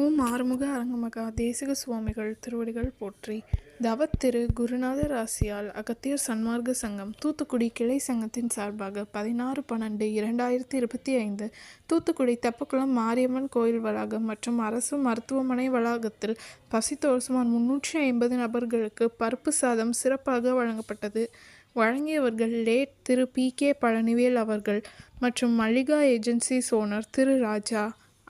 ஓம் ஆறுமுக அரங்கமகா தேசிக சுவாமிகள் திருவடிகள் போற்றி. தவத்திரு குருநாதர் ஆசியால் அகத்தியர் சன்மார்க்க சங்கம் தூத்துக்குடி கிளை சங்கத்தின் சார்பாக 16/12/2025 தூத்துக்குடி தெப்பக்குளம் மாரியம்மன் கோயில் வளாகம் மற்றும் அரசு மருத்துவமனை வளாகத்தில் பசித்தோர் சுமார் 350 நபர்களுக்கு பருப்பு சாதம் சிறப்பாக வழங்கப்பட்டது. வழங்கியவர்கள் லேட் திரு PK பழனிவேல் அவர்கள் மற்றும் மல்லிகா ஏஜென்சிஸ் ஓனர் திரு ராஜா.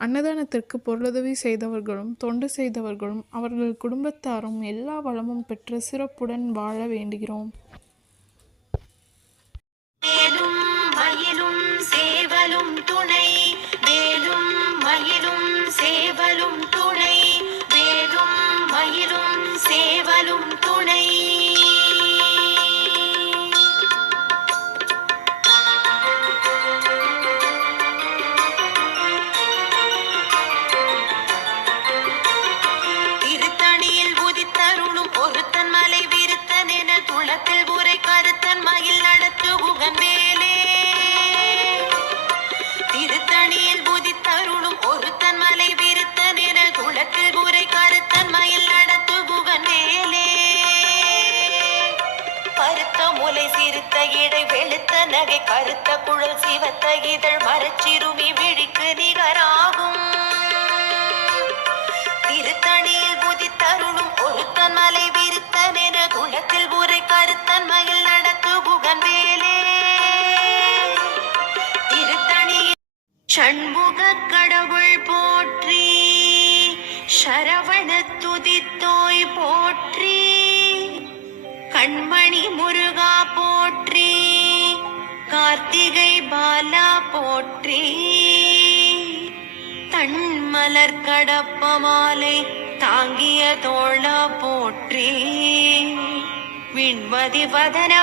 அன்னதானத்திற்கு பொருளுதவி செய்தவர்களும் தொண்டு செய்தவர்களும் அவர்கள் குடும்பத்தாரும் எல்லா வளமும் பெற்று சிறப்புடன் வாழ வேண்டுகிறோம். திருத்தணியில் புதித்தருளும் ஒருத்தன் மலை விருத்தன் என குளத்தில் உரை கருத்தன் மயில் நடத்து புகன் மேலே பருத்த முலை சிறுத்த இடை வெளுத்த நகை கருத்த குழல் சிவத்த இதழ் மரச்சிறுமி விழிக்கு நிகராகும். திருத்தணியில் புதித்தருளும் ஒருத்தன் மலை விருத்தன் என குளத்தில் உரை கருத்தன் மயில் நடத்து புகன் வேலே சண்முக கடவுள் போற்றி, சரவண துதித்தோய் போற்றி, கண்மணி முருகா போற்றி, கார்த்திகை பாலா போற்றி, தன்மலர் கடப்ப மாலை தாங்கிய தோள போற்றி, விண்மதி வதன